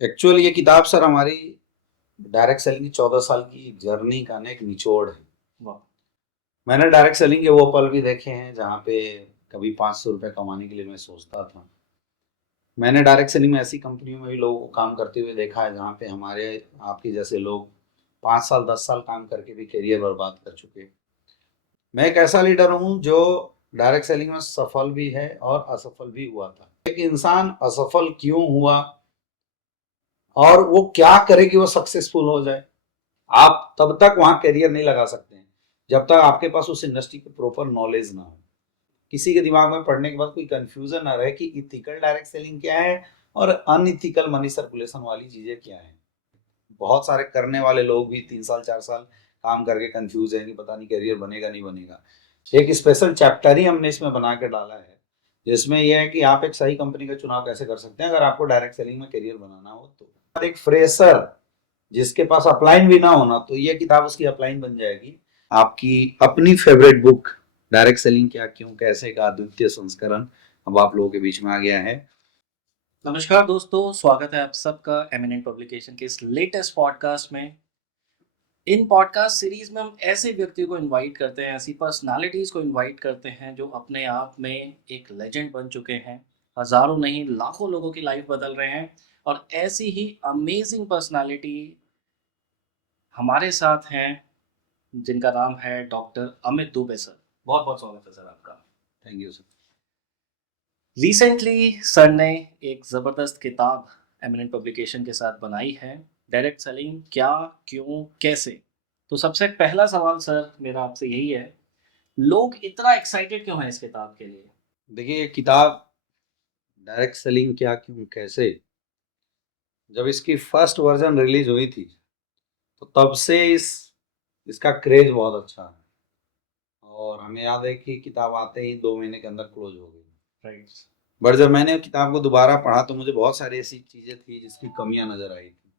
Actual ये किताब sir हमारी डायरेक्ट सेलिंग की 14 साल की जर्नी का ना एक निचोड़ है। वाह। मैंने डायरेक्ट सेलिंग के वो पल भी देखे हैं जहाँ पे कभी 500 रुपये कमाने के लिए मैं सोचता था। मैंने डायरेक्ट सेलिंग में ऐसी कंपनियों में भी लोगों को काम करते हुए देखा है जहाँ पे हमारे आपके जैसे लोग 5 साल 10 साल काम करके भी करियर बर्बाद कर चुके हैं। मैं एक ऐसा लीडर हूँ जो डायरेक्ट सेलिंग में सफल भी है और असफल भी हुआ था। एक इंसान असफल क्यों हुआ और वो क्या करे कि वो सक्सेसफुल हो जाए, आप तब तक वहां करियर नहीं लगा सकते हैं जब तक आपके पास उस इंडस्ट्री की प्रॉपर नॉलेज ना हो। किसी के दिमाग में पढ़ने के बाद कोई कंफ्यूजन ना रहे कि इथिकल डायरेक्ट सेलिंग क्या है और अनइथिकल मनी सर्कुलेशन वाली चीजें क्या है। बहुत सारे करने वाले लोग भी 3 साल 4 साल काम करके कंफ्यूज है कि पता नहीं करियर बनेगा नहीं बनेगा। एक स्पेशल चैप्टर ही हमने इसमें बना के डाला है जिसमें यह है कि आप एक सही कंपनी का चुनाव कैसे कर सकते हैं अगर आपको डायरेक्ट सेलिंग में करियर बनाना हो तो। एक फ्रेशर जिसके पास अपलाइन भी ना होना तो ये किताब उसकी अपलाइन बन जाएगी। आपकी अपनी फेवरेट बुक डायरेक्ट सेलिंग क्या क्यों कैसे का द्वितीय संस्करण अब आप लोगों के बीच में आ गया है। नमस्कार दोस्तों, स्वागत है आप सबका एमिनेंट पब्लिकेशन के इस लेटेस्ट पॉडकास्ट में। इन पॉडकास्ट सीरीज में हम ऐसे व्यक्तियों को इनवाइट करते हैं, ऐसी पर्सनालिटीज़ को इनवाइट करते हैं जो अपने आप में एक लेजेंड बन चुके हैं। हज़ारों नहीं लाखों लोगों की लाइफ बदल रहे हैं और ऐसी ही अमेजिंग पर्सनालिटी हमारे साथ हैं जिनका नाम है डॉक्टर अमित दुबे सर। बहुत बहुत स्वागत है सर आपका। Thank you sir. Recently sir ने एक ज़बरदस्त किताब एमिनेंट पब्लिकेशन के साथ बनाई है, डायरेक्ट सेलिंग क्या क्यों कैसे। तो सबसे पहला सवाल सर मेरा आपसे यही है, लोग इतना एक्साइटेड क्यों हैं इस किताब के लिए? देखिए ये किताब डायरेक्ट सेलिंग क्या क्यों कैसे जब इसकी फर्स्ट वर्जन रिलीज हुई थी तो तब से इसका क्रेज बहुत अच्छा है और हमें याद है कि किताब आते ही 2 महीने के अंदर क्लोज हो गई। राइट। बट जब मैंने किताब को दोबारा पढ़ा तो मुझे बहुत सारी ऐसी चीज़ें थी जिसकी कमियां नज़र आई थी,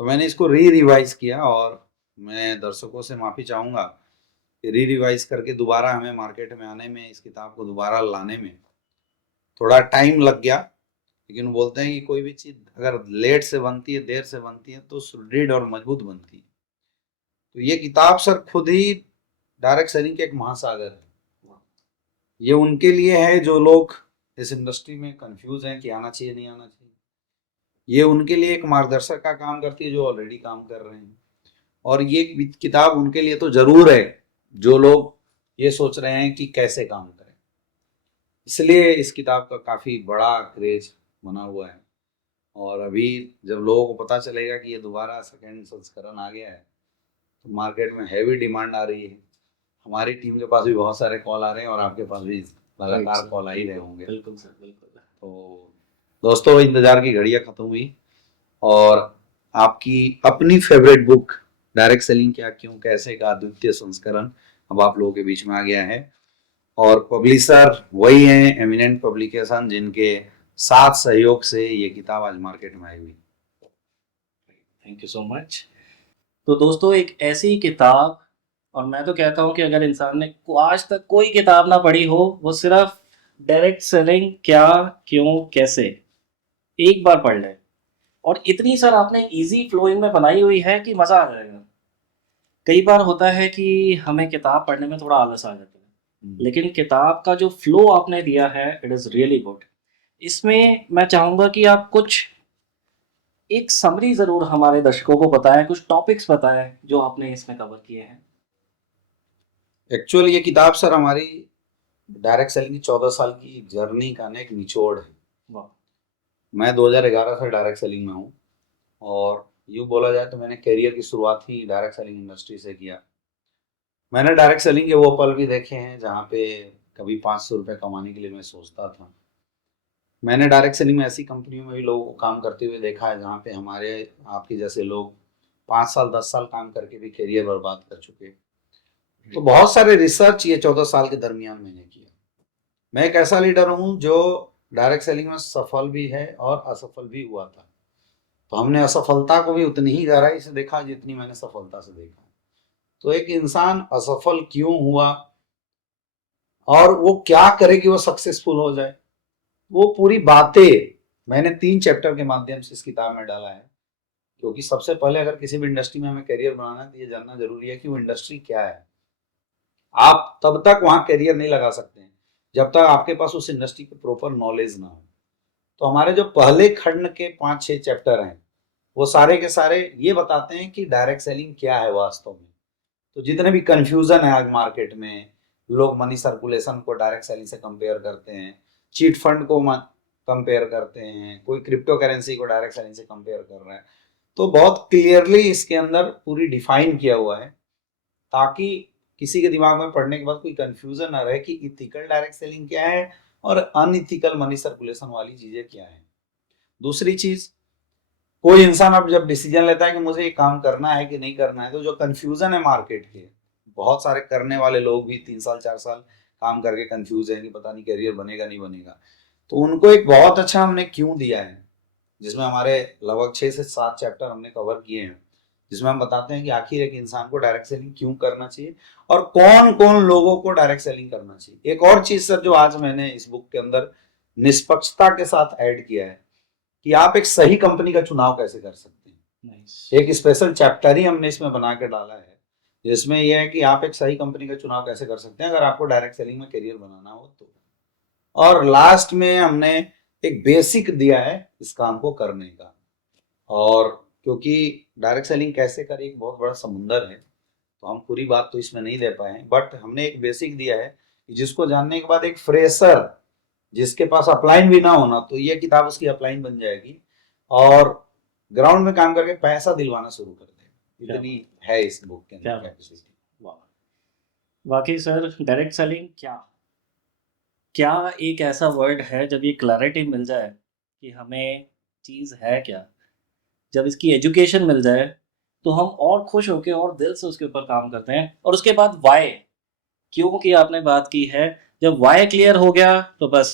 तो मैंने इसको रिवाइज किया और मैं दर्शकों से माफ़ी चाहूँगा कि रिवाइज करके दोबारा हमें मार्केट में आने में इस किताब को दोबारा लाने में थोड़ा टाइम लग गया। लेकिन बोलते हैं कि कोई भी चीज़ अगर लेट से बनती है देर से बनती है तो सुदृढ़ और मजबूत बनती है। तो ये किताब सर खुद ही डायरेक्ट सेलिंग के एक महासागर है। ये उनके लिए है जो लोग इस इंडस्ट्री में कंफ्यूज हैं कि आना चाहिए नहीं आना चाहिए। ये उनके लिए एक मार्गदर्शक का काम करती है जो ऑलरेडी काम कर रहे हैं। और ये किताब उनके लिए तो जरूर है जो लोग ये सोच रहे हैं कि कैसे काम करें। इसलिए इस किताब का काफ़ी बड़ा क्रेज बना हुआ है और अभी जब लोगों को पता चलेगा कि ये दोबारा सेकेंड संस्करण आ गया है तो मार्केट में हैवी डिमांड आ रही है। हमारी टीम के पास भी बहुत सारे कॉल आ रहे हैं और आपके पास भी लगातार कॉल आ ही रहे होंगे। बिल्कुल सर, बिल्कुल। तो दोस्तों इंतजार की घड़ियां खत्म हुई और आपकी अपनी फेवरेट बुक डायरेक्ट सेलिंग क्या क्यों कैसे का द्वितीय संस्करण अब आप लोगों के बीच में आ गया है और पब्लिशर वही हैं एमिनेंट पब्लिकेशन जिनके साथ सहयोग से ये किताब आज मार्केट में आई हुई। Thank you so much. तो दोस्तों, एक ऐसी किताब, और मैं तो कहता हूँ कि अगर इंसान ने आज तक कोई किताब ना पढ़ी हो, वो सिर्फ डायरेक्ट सेलिंग क्या क्यों कैसे एक बार पढ़ ले। और इतनी सर आपने इजी फ्लोइंग में बनाई हुई है कि मज़ा आ जाएगा। कई बार होता है कि हमें किताब पढ़ने में थोड़ा आलस आ जाता है, लेकिन किताब का जो फ्लो आपने दिया है, इट इज़ रियली गुड। इसमें मैं चाहूँगा कि आप कुछ एक समरी ज़रूर हमारे दर्शकों को बताएं, कुछ टॉपिक्स बताएं जो आपने इसमें कवर किए हैं। एक्चुअल ये किताब सर हमारी डायरेक्ट सेलिंग की 14 साल की जर्नी का ना एक निचोड़ है। वाह। मैं 2011 से डायरेक्ट सेलिंग में हूँ और यूँ बोला जाए तो मैंने करियर की शुरुआत ही डायरेक्ट सेलिंग इंडस्ट्री से किया। मैंने डायरेक्ट सेलिंग के वो पल भी देखे हैं जहाँ पे कभी 500 रुपये कमाने के लिए मैं सोचता था। मैंने डायरेक्ट सेलिंग में ऐसी कंपनियों में भी लोगों को काम करते हुए देखा है जहाँ पे हमारे आपके जैसे लोग 5 साल 10 साल काम करके भी करियर बर्बाद कर चुके। तो बहुत सारे रिसर्च ये 14 साल के दरमियान मैंने किया। मैं एक ऐसा लीडर हूँ जो डायरेक्ट सेलिंग में सफल भी है और असफल भी हुआ था। तो हमने असफलता को भी उतनी ही गहराई से देखा जितनी मैंने सफलता से देखा। तो एक इंसान असफल क्यों हुआ और वो क्या करे कि वो सक्सेसफुल हो जाए, वो पूरी बातें मैंने 3 चैप्टर के माध्यम से इस किताब में डाला है, क्योंकि सबसे पहले अगर किसी भी इंडस्ट्री में हमें करियर बनाना है तो ये जानना जरूरी है कि वो इंडस्ट्री क्या है। आप तब तक वहां करियर नहीं लगा सकते हैं जब तक आपके पास उस इंडस्ट्री के प्रॉपर नॉलेज ना हो। तो हमारे जो पहले खंड के 5-6 चैप्टर हैं वो सारे के सारे ये बताते हैं कि डायरेक्ट सेलिंग क्या है वास्तव में। तो जितने भी कंफ्यूजन है आज मार्केट में, लोग मनी सर्कुलेशन को डायरेक्ट सेलिंग से कंपेयर करते हैं, चीट फंड को कंपेयर करते हैं, कोई क्रिप्टो करेंसी को डायरेक्ट सेलिंग से कंपेयर कर रहा है। तो बहुत क्लियरली इसके अंदर पूरी डिफाइन किया हुआ है, ताकि किसी के दिमाग में पढ़ने के बाद कोई कंफ्यूजन ना रहे कि इथिकल डायरेक्ट सेलिंग क्या है और अनइथिकल मनी सर्कुलेशन वाली चीजें क्या है। दूसरी चीज, कोई इंसान अब जब डिसीजन लेता है कि मुझे ये काम करना है कि नहीं करना है, तो जो कंफ्यूजन है मार्केट के, बहुत सारे करने वाले लोग भी 3 साल 4 साल काम करके कंफ्यूज है कि पता नहीं करियर बनेगा नहीं बनेगा, तो उनको एक बहुत अच्छा हमने क्यों दिया है, जिसमें हमारे लगभग 6 से 7 चैप्टर हमने कवर किए हैं, जिसमें हम बताते हैं कि आखिर एक इंसान को डायरेक्ट सेलिंग क्यों करना चाहिए और कौन कौन लोगों को डायरेक्ट सेलिंग करना चाहिए। एक और चीज सर जो आज मैंने इस बुक के अंदर निष्पक्षता के साथ ऐड किया है कि आप एक सही कंपनी का चुनाव कैसे कर सकते हैं। nice. एक स्पेशल चैप्टर ही हमने इसमें बना के डाला है, जिसमें यह है कि आप एक सही कंपनी का चुनाव कैसे कर सकते हैं अगर आपको डायरेक्ट सेलिंग में करियर बनाना हो तो। और लास्ट में हमने एक बेसिक दिया है इस काम को करने का। और क्योंकि डायरेक्ट सेलिंग कैसे करें एक बहुत बड़ा समुंदर है, तो हम पूरी बात तो इसमें नहीं दे पाए हैं, बट हमने एक बेसिक दिया है कि जिसको जानने के बाद एक फ्रेशर जिसके पास अपलाइन भी ना होना, तो ये किताब उसकी अपलाइन बन जाएगी और ग्राउंड में काम करके पैसा दिलवाना शुरू कर देगा। इतनी है इस बुक के अंदर कैपेसिटी। वाकई सर, डायरेक्ट सेलिंग क्या एक ऐसा वर्ड है, जब ये क्लैरिटी मिल जाए कि हमें चीज़ है क्या, जब इसकी एजुकेशन मिल जाए तो हम और खुश होकर और दिल से उसके ऊपर काम करते हैं। और उसके बाद वाई, क्यों की आपने बात की है, जब वाई क्लियर हो गया तो बस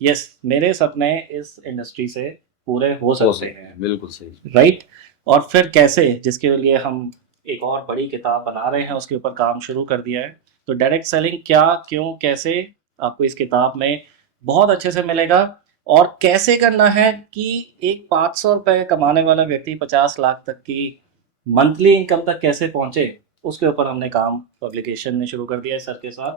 यस, मेरे सपने इस इंडस्ट्री से पूरे हो सकते हैं। बिल्कुल सही, राइट। और फिर कैसे, जिसके लिए हम एक और बड़ी किताब बना रहे हैं, उसके ऊपर काम शुरू कर दिया है। तो डायरेक्ट सेलिंग क्या, क्यों, कैसे, आपको इस किताब में बहुत अच्छे से मिलेगा। और कैसे करना है कि एक 500 रुपये कमाने वाला व्यक्ति 50 लाख तक की मंथली इनकम तक कैसे पहुंचे, उसके ऊपर हमने काम पब्लिकेशन में शुरू कर दिया है सर के साथ।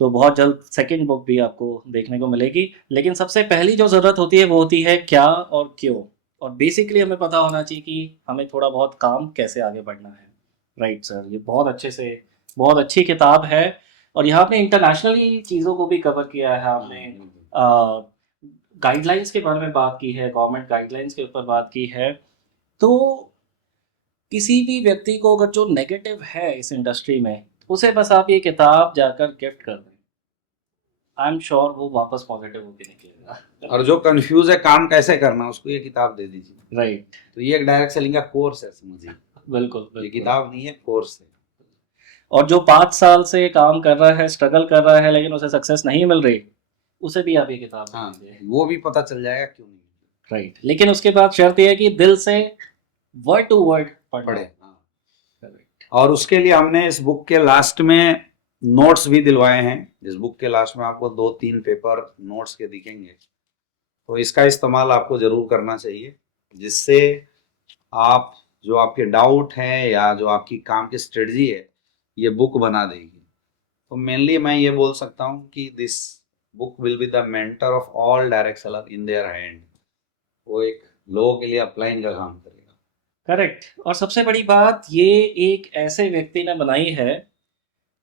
तो बहुत जल्द सेकंड बुक भी आपको देखने को मिलेगी। लेकिन सबसे पहली जो ज़रूरत होती है वो होती है क्या और क्यों। और बेसिकली हमें पता होना चाहिए कि हमें थोड़ा बहुत काम कैसे आगे बढ़ना है। राइट सर, ये बहुत अच्छे से, बहुत अच्छी किताब है। और यहाँ पे इंटरनेशनली चीज़ों को भी कवर किया है आपने। गाइडलाइंस के बारे में बात की है, गवर्नमेंट गाइडलाइंस के ऊपर बात की है। तो किसी भी व्यक्ति को अगर जो नेगेटिव है इस इंडस्ट्री में, उसे बस आप ये किताब जाकर गिफ्ट कर दें, आई एम श्योर वो वापस पॉजिटिव होकर निकलेगा। और जो कंफ्यूज है काम कैसे करना, उसको ये किताब दे दीजिए। राइट। तो ये एक डायरेक्ट सेलिंग का कोर्स है, समझिए। बिल्कुल ये बिल्कुल। किताब नहीं है, कोर्स है। और जो 5 साल से काम कर रहा है, स्ट्रगल कर रहा है, लेकिन उसे सक्सेस नहीं मिल रही, उसे भी आप ये किताब दे हाँ, दीजिए। वो भी पता चल जाएगा क्यों नहीं। राइट। लेकिन उसके बाद शर्त यह है कि दिल से वर्ड टू वर्ड पढ़े। हाँ। Correct. और उसके लिए हमने इस बुक के लास्ट में नोट्स भी दिलवाए हैं। इस बुक के लास्ट में आपको 2-3 पेपर नोट्स के दिखेंगे, तो इसका इस्तेमाल आपको जरूर करना चाहिए, जिससे आप जो आपके डाउट हैं या जो आपकी काम की स्ट्रेटजी है, ये बुक बना देगी। तो मेनली मैं ये बोल सकता हूँ कि this book will be the mentor of all direct seller in their hand. वो एक लोगों के लिए अपलाइन का काम करेगा। करेक्ट। और सबसे बड़ी बात, ये एक ऐसे व्यक्ति ने बनाई है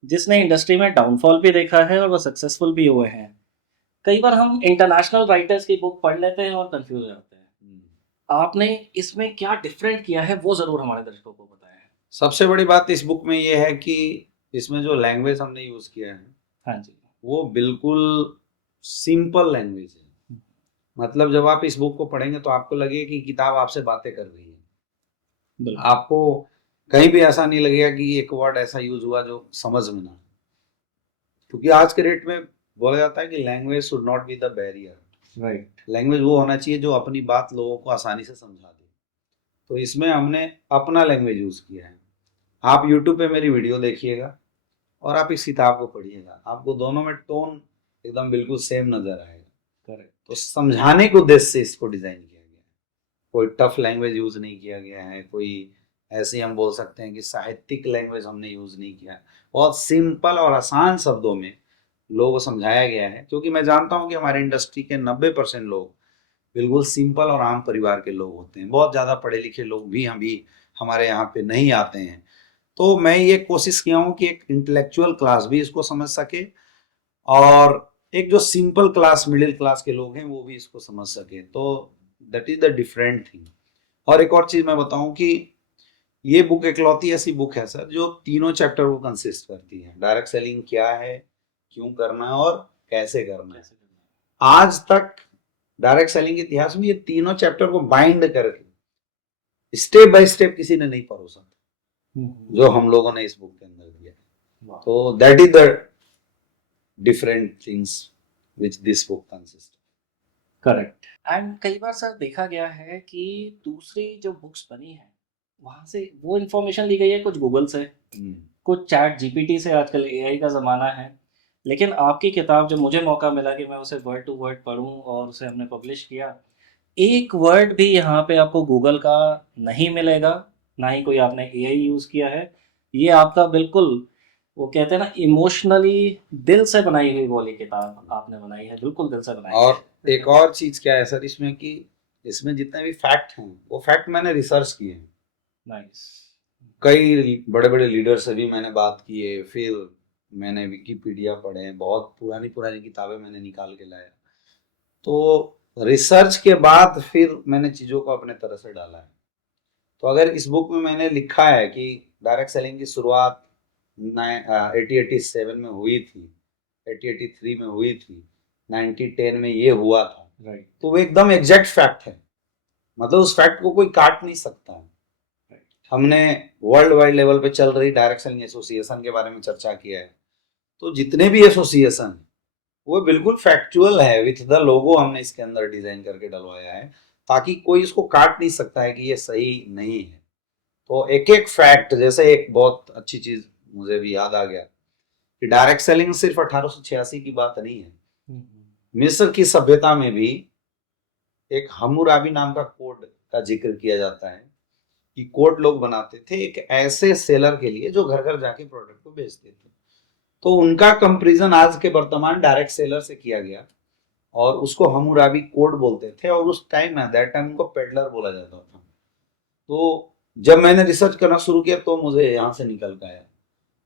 जिसने इंडस्ट्री में डाउनफॉल भी देखा है और वो सक्सेसफुल भी हुए हैं। कई बार हम इंटरनेशनल राइटर्स की बुक पढ़ लेते हैं और कंफ्यूज हो जाते हैं। आपने इसमें क्या डिफरेंट किया है वो जरूर हमारे दर्शकों को बताया है। सबसे बड़ी बात इस बुक में ये है कि इसमें जो लैंग्वेज हमने यूज किया है, हाँ जी, वो बिल्कुल सिंपल लैंग्वेज है। मतलब जब आप इस बुक को पढ़ेंगे तो आपको लगेगा कि किताब आपसे बातें कर रही है। बिल्कुल। आपको कहीं भी ऐसा नहीं लगेगा कि एक वर्ड ऐसा यूज हुआ जो समझ में ना आए। क्योंकि आज के रेट में बोला जाता है कि language should not be the barrier. Right. Language वो होना चाहिए जो अपनी बात लोगों को आसानी से समझा दे। तो इसमें हमने अपना लैंग्वेज यूज किया है। आप यूट्यूब पे मेरी वीडियो देखिएगा और आप इस किताब को पढ़िएगा, आपको दोनों में टोन एकदम बिल्कुल सेम नजर आएगा। करेक्ट। तो समझाने के उद्देश्य से इसको डिजाइन किया गया है। कोई टफ लैंग्वेज यूज नहीं किया गया है, कोई ऐसी हम बोल सकते हैं कि साहित्यिक लैंग्वेज हमने यूज नहीं किया। बहुत सिंपल और आसान शब्दों में लोगों को समझाया गया है, क्योंकि मैं जानता हूं कि हमारे इंडस्ट्री के 90% लोग बिल्कुल सिंपल और आम परिवार के लोग होते हैं। बहुत ज़्यादा पढ़े लिखे लोग भी हमारे यहाँ पे नहीं आते हैं। तो मैं ये कोशिश किया हूँ कि एक इंटेलेक्चुअल क्लास भी इसको समझ सके, और एक जो सिंपल क्लास मिडिल क्लास के लोग हैं वो भी इसको समझ सके। तो that is the different thing. और एक और चीज मैं बताऊं कि ये बुक इकलौती ऐसी बुक है सर जो तीनों चैप्टर को कंसिस्ट करती है। डायरेक्ट सेलिंग क्या है, क्यों करना है और कैसे करना है। आज तक डायरेक्ट सेलिंग के इतिहास में ये तीनों चैप्टर को बाइंड करके स्टेप बाय स्टेप किसी ने नहीं परोसा जो हम लोगों ने इस बुक के अंदर दिया। तो that is the different things which this book consist. Correct. And कई बार सर देखा गया है कि दूसरी जो बुक्स बनी है वहां से वो इन्फॉर्मेशन ली गई है, कुछ गूगल से, कुछ चैट जीपीटी से, आजकल एआई का ज़माना है। लेकिन आपकी किताब जो मुझे मौका मिला कि मैं उसे वर्ड टू वर्ड पढूं और उसे हमने पब्लिश किया, एक वर्ड भी यहाँ पे आपको गूगल का नहीं मिलेगा, ना ही कोई आपने एआई यूज़ किया है। ये आपका बिल्कुल, वो कहते हैं ना, इमोशनली दिल से बनाई हुई वाली किताब आपने बनाई है, बिल्कुल दिल से बनाई है। और एक और चीज क्या है सर इसमें कि इसमें जितने भी फैक्ट हैं वो फैक्ट मैंने रिसर्च किए हैं। नाइस। कई बड़े बड़े लीडर से भी मैंने बात की है, फिर मैंने विकिपीडिया पढ़े हैं, बहुत पुरानी पुरानी किताबें मैंने निकाल के लाया। तो रिसर्च के बाद फिर मैंने चीज़ों को अपने तरह से डाला है। तो अगर इस बुक में मैंने लिखा है कि डायरेक्ट सेलिंग की शुरुआत 1887 में हुई थी, 1883 में हुई थी, 1910 में ये हुआ था, राइट। तो वो एकदम एग्जैक्ट फैक्ट है। मतलब उस फैक्ट को कोई काट नहीं सकता है। हमने वर्ल्ड वाइड लेवल पे चल रही डायरेक्ट सेलिंग एसोसिएशन के बारे में चर्चा किया है। तो जितने भी एसोसिएशन वो बिल्कुल फैक्चुअल है, विथ द लोगो हमने इसके अंदर डिजाइन करके डलवाया है, ताकि कोई इसको काट नहीं सकता है कि ये सही नहीं है। तो एक एक फैक्ट, जैसे एक बहुत अच्छी चीज मुझे भी याद आ गया कि डायरेक्ट सेलिंग सिर्फ 1886 की बात नहीं है। मिस्र की सभ्यता में भी एक हम्मुराबी नाम का कोड का जिक्र किया जाता है कि कोड लोग बनाते थे एक ऐसे सेलर के लिए जो घर घर जाके प्रोडक्ट को बेचते थे। तो उनका कंपैरिजन आज के वर्तमान डायरेक्ट सेलर से किया गया और उसको हम्मुराबी कोड बोलते थे, और उस टाइम में दैट टाइम उनको पेडलर बोला जाता था। तो जब मैंने रिसर्च करना शुरू किया तो मुझे यहाँ से निकल के आया,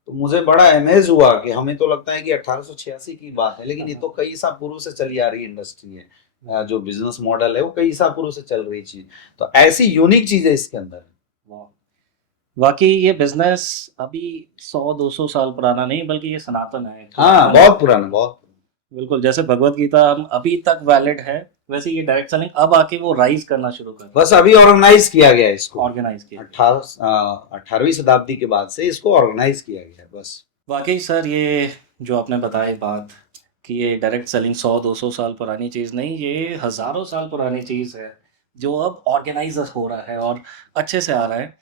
तो मुझे बड़ा अमेज हुआ कि हमें तो लगता है कि 1886 की बात है, लेकिन ये तो कई साल पूर्व से चली आ रही इंडस्ट्री है। जो बिजनेस मॉडल है वो कई साल पूर्व से चल रही चीज। तो ऐसी यूनिक चीज है इसके अंदर। वाकई ये बिजनेस अभी 100-200 साल पुराना नहीं, बल्कि ये सनातन है। हाँ, बहुत पुराना, बहुत। बिल्कुल, जैसे भगवत गीता हम अभी तक वैलिड है, वैसे ये डायरेक्ट सेलिंग अब आके वो राइज करना शुरू कर, बस अभी ऑर्गेनाइज किया गया है इसको, ऑर्गेनाइज किया। 18वीं शताब्दी के बाद से इसको ऑर्गेनाइज किया गया है बस। वाकई सर, ये जो आपने बताई बात कि ये डायरेक्ट सेलिंग 100-200 साल पुरानी चीज़ नहीं, ये हज़ारों साल पुरानी चीज़ है जो अब ऑर्गेनाइज हो रहा है और अच्छे से आ रहा है।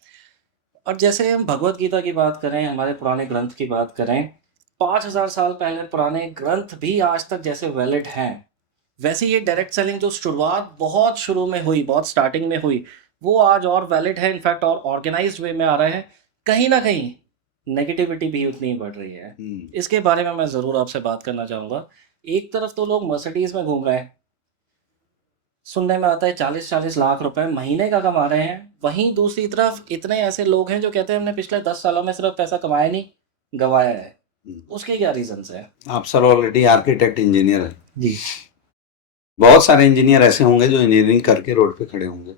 और जैसे हम भगवत गीता की बात करें, हमारे पुराने ग्रंथ की बात करें, 5000 साल पहले पुराने ग्रंथ भी आज तक जैसे वैलिड हैं, वैसे ये डायरेक्ट सेलिंग जो शुरुआत बहुत शुरू में हुई, बहुत स्टार्टिंग में हुई, वो आज और वैलिड है, इनफैक्ट और ऑर्गेनाइज्ड वे में आ रहा है। कहीं ना कहीं नेगेटिविटी भी उतनी ही बढ़ रही है। इसके बारे में मैं ज़रूर आपसे बात करना चाहूँगा। एक तरफ तो लोग मर्सिडीज़ में घूम रहे हैं, सुनने में आता है 40-40 लाख रुपए महीने का कमा रहे हैं। वहीं दूसरी तरफ इतने ऐसे लोग हैं जो कहते हैं हमने पिछले 10 सालों में सिर्फ पैसा कमाया नहीं, गंवाया है। उसके क्या रीजंस है? आप सर ऑलरेडी आर्किटेक्ट इंजीनियर है जी। बहुत सारे इंजीनियर ऐसे होंगे जो इंजीनियरिंग करके रोड पे खड़े होंगे,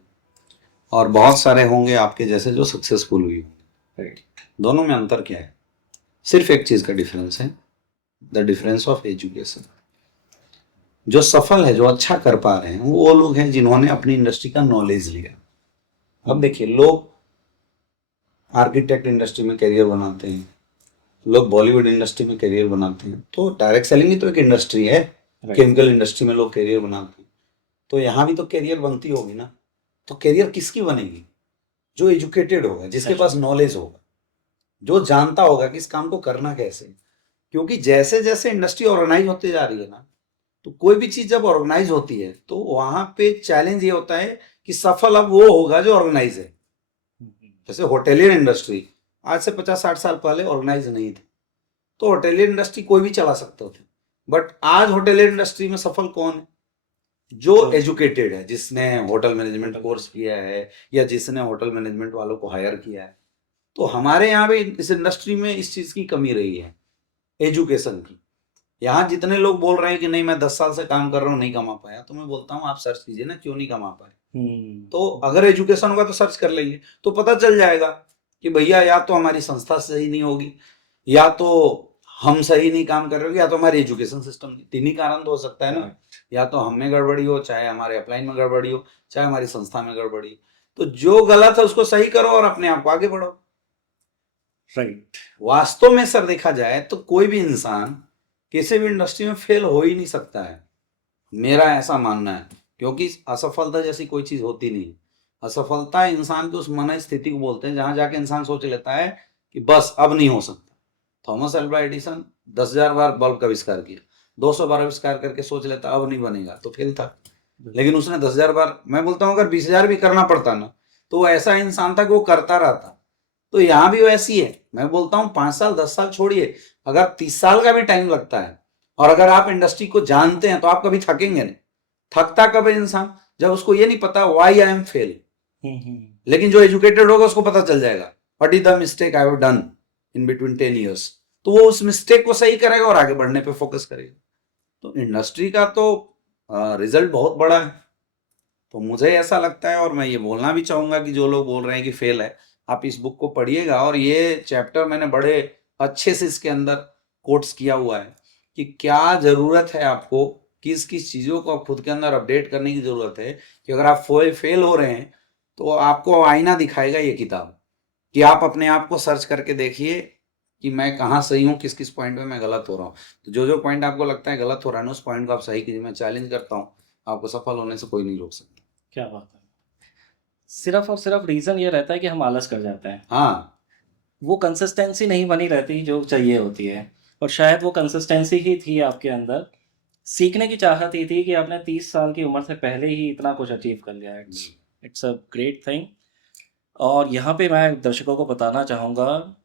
और बहुत सारे होंगे आपके जैसे जो सक्सेसफुल हुई होंगे। राइट। दोनों में अंतर क्या है? सिर्फ एक चीज का डिफरेंस है, द डिफरेंस ऑफ एजुकेशन। जो सफल है, जो अच्छा कर पा रहे हैं, वो लोग हैं जिन्होंने अपनी इंडस्ट्री का नॉलेज लिया। अब देखिए, लोग आर्किटेक्ट इंडस्ट्री में करियर बनाते हैं, लोग बॉलीवुड इंडस्ट्री में करियर बनाते हैं, तो डायरेक्ट सेलिंग भी तो एक इंडस्ट्री है। केमिकल इंडस्ट्री में लोग करियर बनाते हैं, तो यहाँ भी तो करियर बनती होगी ना। तो करियर किसकी बनेगी? जो एजुकेटेड होगा, जिसके पास नॉलेज होगा, जो जानता होगा कि इस काम को करना कैसे। क्योंकि जैसे जैसे इंडस्ट्री ऑर्गेनाइज होती जा रही है ना, तो कोई भी चीज जब ऑर्गेनाइज होती है तो वहां पे चैलेंज ये होता है कि सफल अब वो होगा जो ऑर्गेनाइज है। जैसे होटेलियर इंडस्ट्री आज से 50-60 साल पहले ऑर्गेनाइज नहीं थी, तो होटेलियर इंडस्ट्री कोई भी चला सकता था। बट आज होटेलियर इंडस्ट्री में सफल कौन है? जो एजुकेटेड है, जिसने होटल मैनेजमेंट कोर्स किया है या जिसने होटल मैनेजमेंट वालों को हायर किया है। तो हमारे यहाँ भी इस इंडस्ट्री में इस चीज की कमी रही है, एजुकेशन की। यहाँ जितने लोग बोल रहे हैं कि नहीं मैं 10 साल से काम कर रहा हूँ नहीं कमा पाया, तो मैं बोलता हूँ आप सर्च कीजिए ना क्यों नहीं कमा पाए। तो अगर एजुकेशन होगा तो सर्च कर लेंगे तो पता चल जाएगा कि भैया या तो हमारी संस्था सही नहीं होगी, या तो हम सही नहीं काम कर रहे हो, या तो हमारी एजुकेशन सिस्टम नहीं। तीन ही कारण तो हो सकता है ना, या तो हम में गड़बड़ी हो, चाहे हमारे अपलाइन में गड़बड़ी हो, चाहे हमारी संस्था में गड़बड़ी। तो जो गलत है उसको सही करो और अपने आप को आगे बढ़ो। राइट। वास्तव में सर देखा जाए तो कोई भी इंसान किसी भी इंडस्ट्री में फेल हो ही नहीं सकता है, मेरा ऐसा मानना है। क्योंकि असफलता जैसी कोई चीज होती नहीं। असफलता इंसान की उस मन स्थिति को बोलते हैं जहां जाके इंसान सोच लेता है कि बस अब नहीं हो सकता। थॉमस अल्वा एडिसन 10,000 बार बल्ब का आविष्कार किया, 200 बार आविष्कार करके सोच लेता अब नहीं बनेगा तो फेल था। लेकिन उसने 10,000 बार, मैं बोलता हूँ अगर 20,000 भी करना पड़ता ना तो वो ऐसा इंसान था कि वो करता रहता। तो यहाँ भी वैसी है। मैं बोलता हूँ 5 साल 10 साल छोड़िए, अगर 30 साल का भी टाइम लगता है और अगर आप इंडस्ट्री को जानते हैं तो आप कभी थकेंगे नहीं। थकता कब है इंसान? जब उसको ये नहीं पता व्हाई आई एम फेल। लेकिन जो एजुकेटेड होगा उसको पता चल जाएगा what is the mistake I have done in between 10 years. तो वो उस मिस्टेक को सही करेगा और आगे बढ़ने पे फोकस करेगा। तो इंडस्ट्री का तो रिजल्ट बहुत बड़ा है। तो मुझे ऐसा लगता है, और मैं ये बोलना भी चाहूंगा कि जो लोग बोल रहे हैं कि फेल है, आप इस बुक को पढ़िएगा। और ये चैप्टर मैंने बड़े अच्छे से इसके अंदर कोट्स किया हुआ है कि क्या जरूरत है आपको, किस किस चीज़ों को आप खुद के अंदर अपडेट करने की जरूरत है। कि अगर आप फेल हो रहे हैं तो आपको आईना दिखाएगा ये किताब, कि आप अपने आप को सर्च करके देखिए कि मैं कहाँ सही हूँ, किस किस पॉइंट में मैं गलत हो रहा हूँ। तो जो जो पॉइंट आपको लगता है गलत हो रहा है ना, उस पॉइंट को आप सही कीजिए। मैं चैलेंज करता हूँ, आपको सफल होने से कोई नहीं रोक सकता। क्या बात है। सिर्फ और सिर्फ रीज़न ये रहता है कि हम आलस कर जाते हैं। हाँ, वो कंसिस्टेंसी नहीं बनी रहती जो चाहिए होती है। और शायद वो कंसिस्टेंसी ही थी आपके अंदर, सीखने की चाहत ही थी कि आपने 30 साल की उम्र से पहले ही इतना कुछ अचीव कर लिया। It's a great thing. और यहाँ पे मैं दर्शकों को बताना चाहूँगा,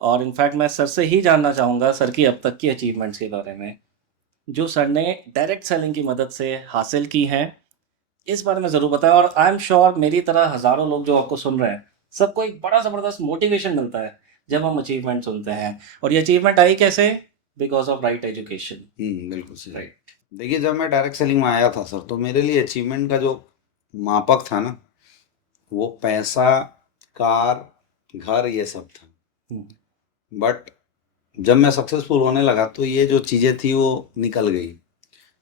और इनफैक्ट मैं सर से ही जानना चाहूँगा सर की अब तक की अचीवमेंट्स के बारे में, जो सर ने डायरेक्ट सेलिंग की मदद से हासिल की हैं। इस बारे में ज़रूर बताएं। और आई एम श्योर मेरी तरह हज़ारों लोग जो आपको सुन रहे हैं, सबको एक बड़ा ज़बरदस्त मोटिवेशन मिलता है जब हम अचीवमेंट सुनते हैं। और ये अचीवमेंट आई कैसे? Because of right education. बिल्कुल सही। राइट। देखिए जब मैं डायरेक्ट सेलिंग में आया था सर, तो मेरे लिए अचीवमेंट का जो मापक था ना, वो पैसा, कार, घर, ये सब था। बट जब मैं सक्सेसफुल होने लगा तो ये जो चीज़ें थी वो निकल गई।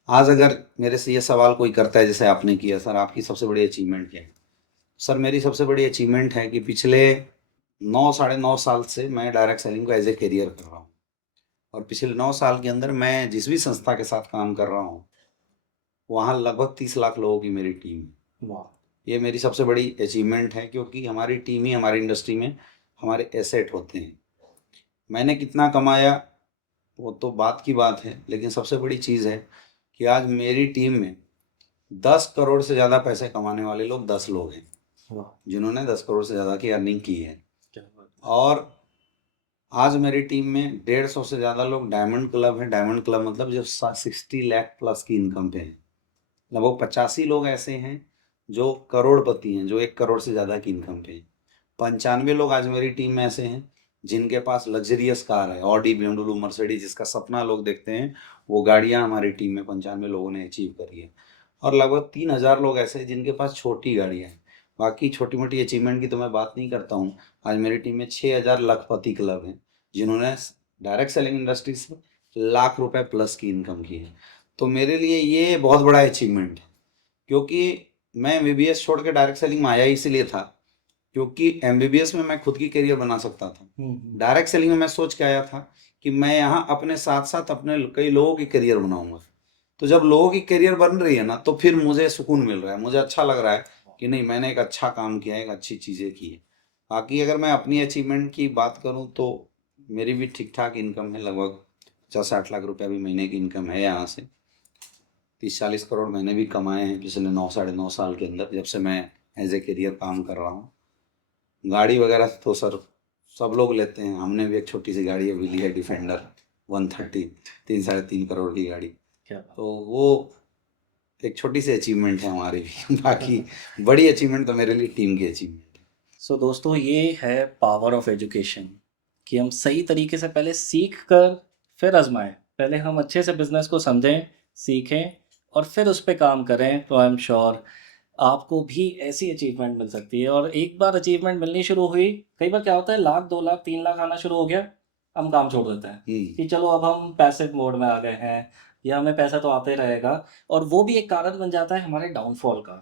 आज अगर मेरे से ये सवाल कोई करता है जैसे आपने किया, सर आपकी सबसे बड़ी अचीवमेंट क्या है? सर मेरी सबसे बड़ी अचीवमेंट है कि पिछले 9 साढ़े 9 साल से मैं डायरेक्ट सेलिंग को एज ए करियर कर रहा हूँ। और पिछले 9 साल के अंदर मैं जिस भी संस्था के साथ काम कर रहा हूँ वहाँ लगभग 30 लाख लोगों की मेरी टीम है। वाह। ये मेरी सबसे बड़ी अचीवमेंट है, क्योंकि हमारी टीम ही हमारी इंडस्ट्री में हमारे एसेट होते हैं। मैंने कितना कमाया वो तो बात की बात है, लेकिन सबसे बड़ी चीज़ है कि आज मेरी टीम में 10 करोड़ से ज़्यादा पैसे कमाने वाले लोग 10 लोग हैं, जिन्होंने 10 करोड़ से ज़्यादा की अर्निंग की है। और आज मेरी टीम में 150 से ज़्यादा लोग डायमंड क्लब हैं। डायमंड क्लब मतलब जो 60 लाख प्लस की इनकम पे हैं। लगभग 85 लोग ऐसे हैं जो करोड़पति हैं, जो 1 करोड़ से ज़्यादा की इनकम पे हैं। 95 लोग आज मेरी टीम में ऐसे हैं जिनके पास लग्जरियस कार है, ऑडी, BMW, मर्सिडीज, जिसका सपना लोग देखते हैं, वो गाड़ियाँ हमारी टीम में 95 लोगों ने अचीव करी है। और लगभग 3,000 लोग ऐसे हैं जिनके पास छोटी गाड़ियाँ हैं। बाकी छोटी मोटी अचीवमेंट की तो मैं बात नहीं करता हूँ। आज मेरी टीम में 6,000 लखपति क्लब हैं जिन्होंने डायरेक्ट सेलिंग इंडस्ट्री से लाख रुपए प्लस की इनकम की है। तो मेरे लिए ये बहुत बड़ा अचीवमेंट है, क्योंकि मैं MBBS छोड़ के डायरेक्ट सेलिंग में आया इसीलिए था क्योंकि MBBS में मैं खुद की करियर बना सकता था। डायरेक्ट सेलिंग में मैं सोच के आया था कि मैं यहाँ अपने साथ साथ अपने कई लोगों की करियर बनाऊंगा। तो जब लोगों की करियर बन रही है ना, तो फिर मुझे सुकून मिल रहा है, मुझे अच्छा लग रहा है कि नहीं मैंने एक अच्छा काम किया है, एक अच्छी चीज़ें की है। बाकी अगर मैं अपनी अचीवमेंट की बात करूँ तो मेरी भी ठीक ठाक इनकम है, लगभग 50-60 लाख रुपये अभी महीने की इनकम है यहाँ से। 30-40 करोड़ मैंने भी कमाए हैं पिछले 9-9.5 साल के अंदर, जब से मैं एज ए करियर काम कर रहा हूँ। गाड़ी वगैरह तो सर सब लोग लेते हैं, हमने भी एक छोटी सी गाड़ी अभी ली है, डिफेंडर 130, 3-3.5 करोड़ की गाड़ी। क्या बात। तो वो एक छोटी सी अचीवमेंट है हमारी भी। बाकी बड़ी अचीवमेंट तो मेरे लिए टीम की अचीवमेंट है। सो दोस्तों, ये है पावर ऑफ एजुकेशन, कि हम सही तरीके से पहले सीख कर फिर आजमाएं। पहले हम अच्छे से बिजनेस को समझें, सीखें और फिर उस पर काम करें, तो आई एम श्योर आपको भी ऐसी अचीवमेंट मिल सकती है। और एक बार अचीवमेंट मिलनी शुरू हुई, कई बार क्या होता है 1 लाख 2 लाख 3 लाख आना शुरू हो गया, हम काम छोड़ देते हैं कि चलो अब हम पैसिव मोड में आ गए हैं, या हमें पैसा तो आते रहेगा, और वो भी एक कारण बन जाता है हमारे डाउनफॉल का।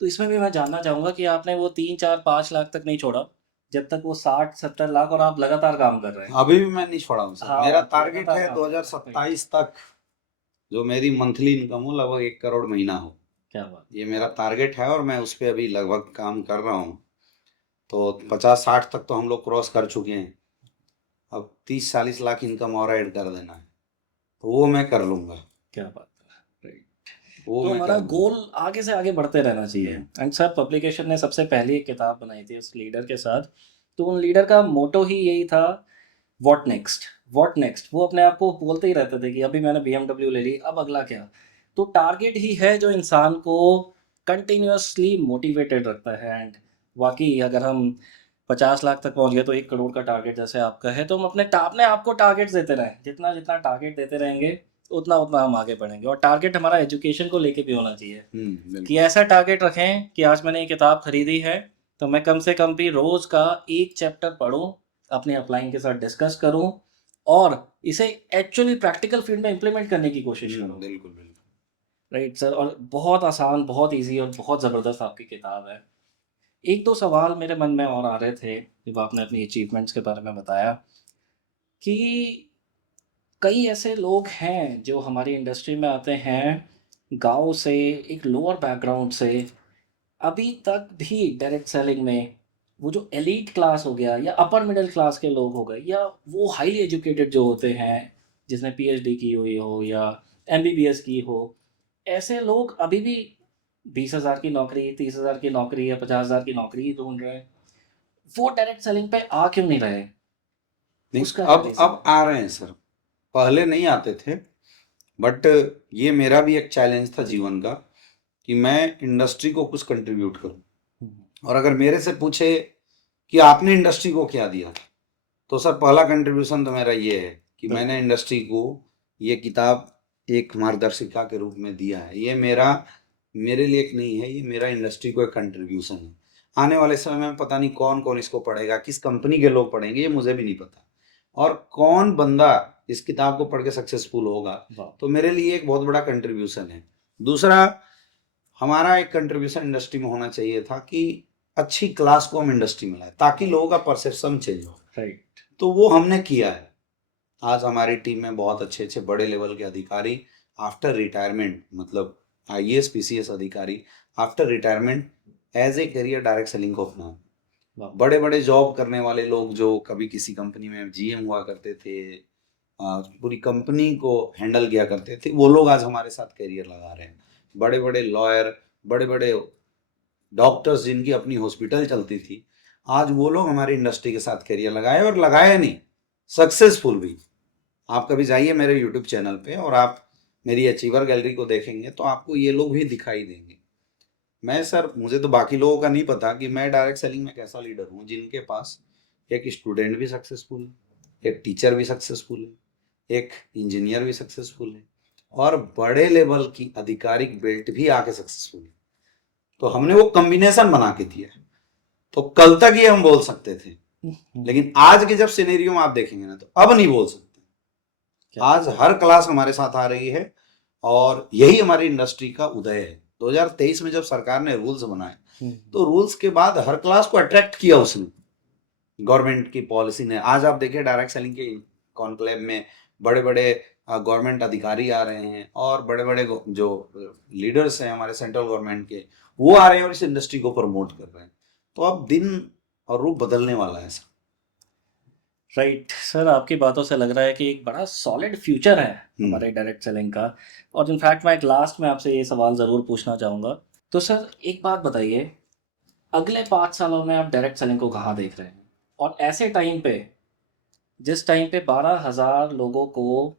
तो इसमें भी मैं जानना चाहूँगा कि आपने वो 3 4 5 लाख तक नहीं छोड़ा, जब तक वो 60 70 लाख, और आप लगातार काम कर रहे हैं। अभी भी मैं नहीं छोड़ा हूँ सर। हाँ, मेरा टारगेट लगातार है काम कर रहे हैं। 2027 तक जो मेरी मंथली इनकम हो लगभग 1 करोड़ महीना हो। क्या बात। ये मेरा टारगेट है और मैं उस पर अभी लगभग काम कर रहा हूँ। तो 50-60 तक तो हम लोग क्रॉस कर चुके हैं। अब 30-40 लाख इनकम और ऐड कर देना है, तो वो मैं कर लूँगा। क्या बात है। राइट। वो तो मैं हमारा कर लूँगा। गोल आगे से आगे बढ़ते रहना चाहिए। एंड सर, पब्लिकेशन ने सबसे पहली एक किताब बनाई थी उस लीडर के साथ, तो उन लीडर का मोटो ही यही था, व्हाट नेक्स्ट, व्हाट नेक्स्ट। वो अपने आप को बोलते ही रहते थे कि अभी मैंने BMW ले ली, अब अगला क्या। तो टारगेट ही है जो इंसान को कंटिन्यूअसली मोटिवेटेड रखता है। एंड वाकई अगर हम 50 लाख तक पहुंच गए तो 1 करोड़ का टारगेट जैसे आपका है, तो हम अपने आप को टारगेट देते रहें। जितना जितना टारगेट देते रहेंगे उतना उतना हम आगे बढ़ेंगे। और टारगेट हमारा एजुकेशन को लेके भी होना चाहिए, कि बिल्कुल। ऐसा टारगेट रखें कि आज मैंने ये किताब खरीदी है तो मैं कम से कम भी रोज़ का 1 चैप्टर पढूं, अपने अपलाइन के साथ डिस्कस करूं, और इसे एक्चुअली प्रैक्टिकल फील्ड में इम्प्लीमेंट करने की कोशिश करूं। बिल्कुल बिल्कुल। Right sir. और बहुत आसान, बहुत इजी और बहुत ज़बरदस्त आपकी किताब है। एक दो सवाल मेरे मन में और आ रहे थे जब आपने अपनी अचीवमेंट्स के बारे में बताया, कि कई ऐसे लोग हैं जो हमारी इंडस्ट्री में आते हैं गांव से, एक लोअर बैकग्राउंड से, अभी तक भी डायरेक्ट सेलिंग में वो जो एलीट क्लास हो गया या अपर मिडिल क्लास के लोग हो गए, या वो हाईली एजुकेटेड जो होते हैं जिसने PhD की हुई हो या MBBS की हो, ऐसे लोग अभी भी 20,000 की नौकरी, 30,000 की नौकरी या 50,000 की नौकरी ही ढूंढ रहे हैं। वो डायरेक्ट सेलिंग पे आ क्यों नहीं रहे? नहीं, उसका क्या रीज़न अब आ रहे हैं सर। पहले नहीं आते थे, बट ये मेरा भी एक चैलेंज था जीवन का कि मैं इंडस्ट्री को कुछ कंट्रीब्यूट करूं। है? और अगर मेरे से पूछे कि आपने इंडस्ट्री को क्या दिया, तो सर पहला कंट्रीब्यूशन तो मेरा ये है कि मैंने इंडस्ट्री को ये किताब एक मार्गदर्शिका के रूप में दिया है। ये मेरे लिए एक नहीं है, ये मेरा इंडस्ट्री को एक कंट्रीब्यूशन है। आने वाले समय में पता नहीं कौन कौन इसको पढ़ेगा, किस कंपनी के लोग पढ़ेंगे, ये मुझे भी नहीं पता, और कौन बंदा इस किताब को पढ़ के सक्सेसफुल होगा। तो मेरे लिए एक बहुत बड़ा कंट्रीब्यूशन है। दूसरा, हमारा एक कंट्रीब्यूशन इंडस्ट्री में होना चाहिए था कि अच्छी क्लास को हम इंडस्ट्री में लाए ताकि लोगों का परसेप्शन चेंज हो। राइट। तो वो हमने किया है। आज हमारी टीम में बहुत अच्छे अच्छे बड़े लेवल के अधिकारी आफ्टर रिटायरमेंट, मतलब IAS PCS अधिकारी after retirement as a career direct selling को अपना। बड़े बड़े जॉब करने वाले लोग जो कभी किसी कंपनी में GM हुआ करते थे, पूरी कंपनी को हैंडल किया करते थे, वो लोग आज हमारे साथ करियर लगा रहे हैं। बड़े बड़े लॉयर, बड़े बड़े डॉक्टर्स जिनकी अपनी हॉस्पिटल चलती थी, आज वो लोग हमारी इंडस्ट्री के साथ करियर लगाए, और लगाए नहीं, सक्सेसफुल भी। आप कभी जाइए मेरे यूट्यूब चैनल पे और आप मेरी अचीवर गैलरी को देखेंगे तो आपको ये लोग भी दिखाई देंगे। मैं सर, मुझे तो बाकी लोगों का नहीं पता कि मैं डायरेक्ट सेलिंग में कैसा लीडर हूँ जिनके पास एक स्टूडेंट भी सक्सेसफुल है, एक टीचर भी सक्सेसफुल है, एक इंजीनियर भी सक्सेसफुल है, और बड़े लेवल की आधिकारिक बेल्ट भी आके सक्सेसफुल है। तो हमने वो कॉम्बिनेशन बना के दिया है। तो कल तक ये हम बोल सकते थे, लेकिन आज के जब सिनेरियो में आप देखेंगे ना, तो अब नहीं बोल सकते। आज हर क्लास हमारे साथ आ रही है, और यही हमारी इंडस्ट्री का उदय है। 2023 में जब सरकार ने रूल्स बनाए, तो रूल्स के बाद हर क्लास को अट्रैक्ट किया उसने, गवर्नमेंट की पॉलिसी ने। आज आप देखिए डायरेक्ट सेलिंग के कॉन्क्लेव में बड़े बड़े गवर्नमेंट अधिकारी आ रहे हैं, और बड़े बड़े जो लीडर्स हैं हमारे सेंट्रल गवर्नमेंट के, वो आ रहे हैं और इस इंडस्ट्री को प्रमोट कर रहे हैं। तो अब दिन और रूप बदलने वाला है सर। राइट सर, आपकी बातों से लग रहा है कि एक बड़ा सॉलिड फ्यूचर है हम्म। हमारे डायरेक्ट सेलिंग का। और इनफैक्ट मैं एक लास्ट में आपसे ये सवाल ज़रूर पूछना चाहूँगा। तो सर एक बात बताइए, अगले 5 सालों में आप डायरेक्ट सेलिंग को कहाँ देख रहे हैं? और ऐसे टाइम पे, जिस टाइम पे 12,000 लोगों को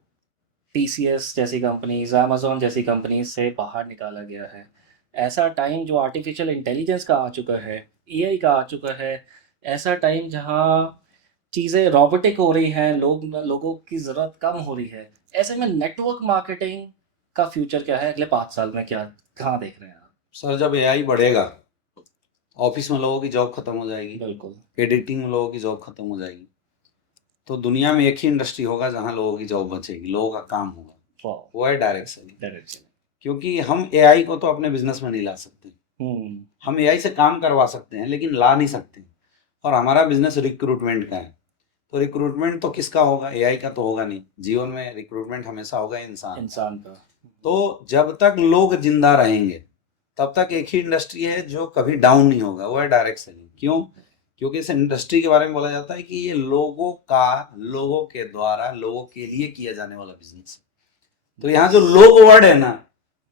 टीसीएस जैसी कंपनीज, अमेजोन जैसी कंपनीज से बाहर निकाला गया है, ऐसा टाइम जो आर्टिफिशियल इंटेलिजेंस का आ चुका है, एआई का आ चुका है, ऐसा टाइम जहाँ चीज़ें रोबोटिक हो रही हैं, लोगों की ज़रूरत कम हो रही है, ऐसे में नेटवर्क मार्केटिंग का फ्यूचर क्या है अगले 5 साल में? क्या कहाँ देख रहे हैं आप? सर जब एआई बढ़ेगा, ऑफिस में लोगों की जॉब खत्म हो जाएगी, बिल्कुल। एडिटिंग में लोगों की जॉब खत्म हो जाएगी, तो दुनिया में एक ही इंडस्ट्री होगा जहां लोगों की जॉब बचेगी, लोगों का काम होगा, वाह। वो है डायरेक्ट सेलिंग। Direct selling. क्योंकि हम एआई को तो अपने बिजनेस में नहीं ला सकते, हम एआई से काम करवा सकते हैं लेकिन ला नहीं सकते। और हमारा बिजनेस रिक्रूटमेंट का है, तो रिक्रूटमेंट तो किसका होगा? एआई का तो होगा नहीं। जीवन में रिक्रूटमेंट हमेशा होगा इंसान का। इंसान का। तो जब तक लोग जिंदा रहेंगे तब तक एक ही इंडस्ट्री है जो कभी डाउन नहीं होगा, वो है डायरेक्ट सेलिंग। क्यों? क्योंकि इस इंडस्ट्री के बारे में बोला जाता है कि ये लोगों का, लोगों के द्वारा, लोगों के लिए किया जाने वाला बिजनेस है। तो यहाँ जो लोग वर्ड है ना,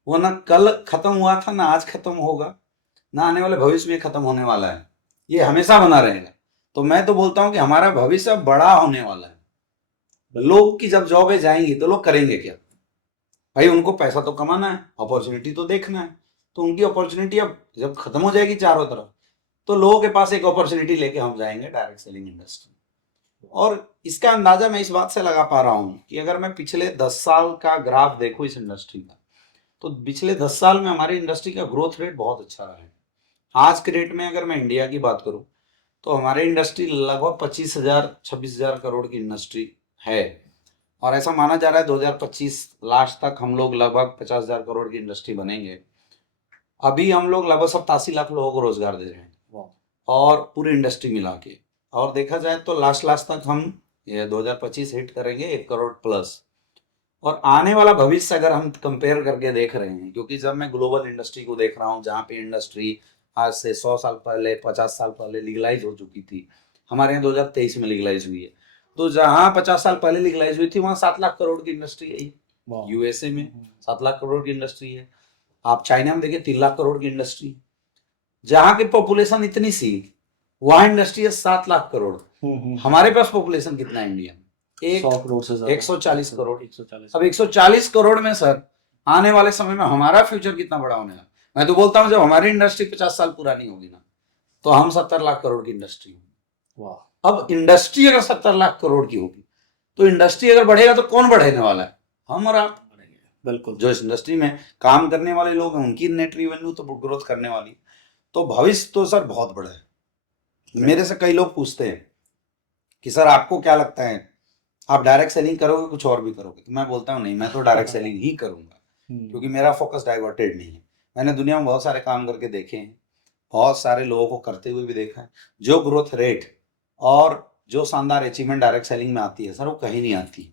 वो ना कल खत्म हुआ था, ना आज खत्म होगा, ना आने वाले भविष्य में खत्म होने वाला है, ये हमेशा बना रहेगा। तो मैं तो बोलता हूँ कि हमारा भविष्य बड़ा होने वाला है। लोग की जब जॉबें जाएंगी तो लोग करेंगे क्या? भाई उनको पैसा तो कमाना है, अपॉर्चुनिटी तो देखना है। तो उनकी अपॉर्चुनिटी अब जब खत्म हो जाएगी चारों तरफ, तो लोगों के पास एक अपॉर्चुनिटी लेके हम जाएंगे डायरेक्ट सेलिंग इंडस्ट्री। और इसका अंदाजा मैं इस बात से लगा पा रहा हूँ कि अगर मैं पिछले 10 साल का ग्राफ देखूँ इस इंडस्ट्री का, तो पिछले 10 साल में हमारी इंडस्ट्री का ग्रोथ रेट बहुत अच्छा रहा है। आज के रेट में अगर मैं इंडिया की बात करूँ तो हमारी इंडस्ट्री लगभग 25,000-26,000 करोड़ की इंडस्ट्री है। और ऐसा माना जा रहा है 2025 लास्ट तक हम लोग लगभग 50,000 करोड़ की इंडस्ट्री बनेंगे। अभी हम लोग लगभग 87 लाख लोगों को रोजगार दे रहे हैं, और पूरी इंडस्ट्री मिला के। और देखा जाए तो लास्ट तक हम ये 2025 हिट करेंगे 1 करोड़ प्लस। और आने वाला भविष्य अगर हम कंपेयर करके देख रहे हैं, क्योंकि जब मैं ग्लोबल इंडस्ट्री को देख रहा हूँ जहाँ पे इंडस्ट्री आज से 100 साल पहले, 50 साल पहले लीगलाइज हो चुकी थी, हमारे यहाँ 2023 में लीगलाइज हुई है। तो जहाँ 50 साल पहले लीगलाइज हुई थी वहाँ 7 लाख करोड़ की इंडस्ट्री है। यूएसए में 7 लाख करोड़ की इंडस्ट्री है। आप चाइना में देखिए 3 लाख करोड़ की इंडस्ट्री। जहाँ की पॉपुलेशन इतनी सी, वहाँ इंडस्ट्री है 7 लाख करोड़। हमारे पास पॉपुलेशन कितना है इंडिया में? 100 करोड़ से ज्यादा। 140 करोड़। 140। अब 140 करोड़ में सर आने वाले समय में हमारा फ्यूचर कितना बड़ा होने वाला? मैं तो बोलता हूँ जब हमारी इंडस्ट्री 50 साल पुरानी होगी ना, तो हम 70 लाख करोड़ की इंडस्ट्री होगी। वाह। अब इंडस्ट्री अगर 70 लाख करोड़ की होगी, तो इंडस्ट्री अगर बढ़ेगा तो कौन बढ़ने वाला है? हम और आप। बिल्कुल। जो इस इंडस्ट्री में काम करने वाले लोग हैं उनकी नेट रेवेन्यू तो ग्रोथ करने वाली। तो भविष्य तो सर बहुत बड़ा है। मेरे से कई लोग पूछते हैं कि सर आपको क्या लगता है, आप डायरेक्ट सेलिंग करोगे कुछ और भी करोगे? तो मैं बोलता हूँ नहीं, मैं तो डायरेक्ट सेलिंग ही करूंगा, क्योंकि मेरा फोकस डाइवर्टेड नहीं है। मैंने दुनिया में बहुत सारे काम करके देखे हैं, बहुत सारे लोगों को करते हुए भी देखा है। जो ग्रोथ रेट और जो शानदार अचीवमेंट डायरेक्ट सेलिंग में आती है सर, वो कहीं नहीं आती।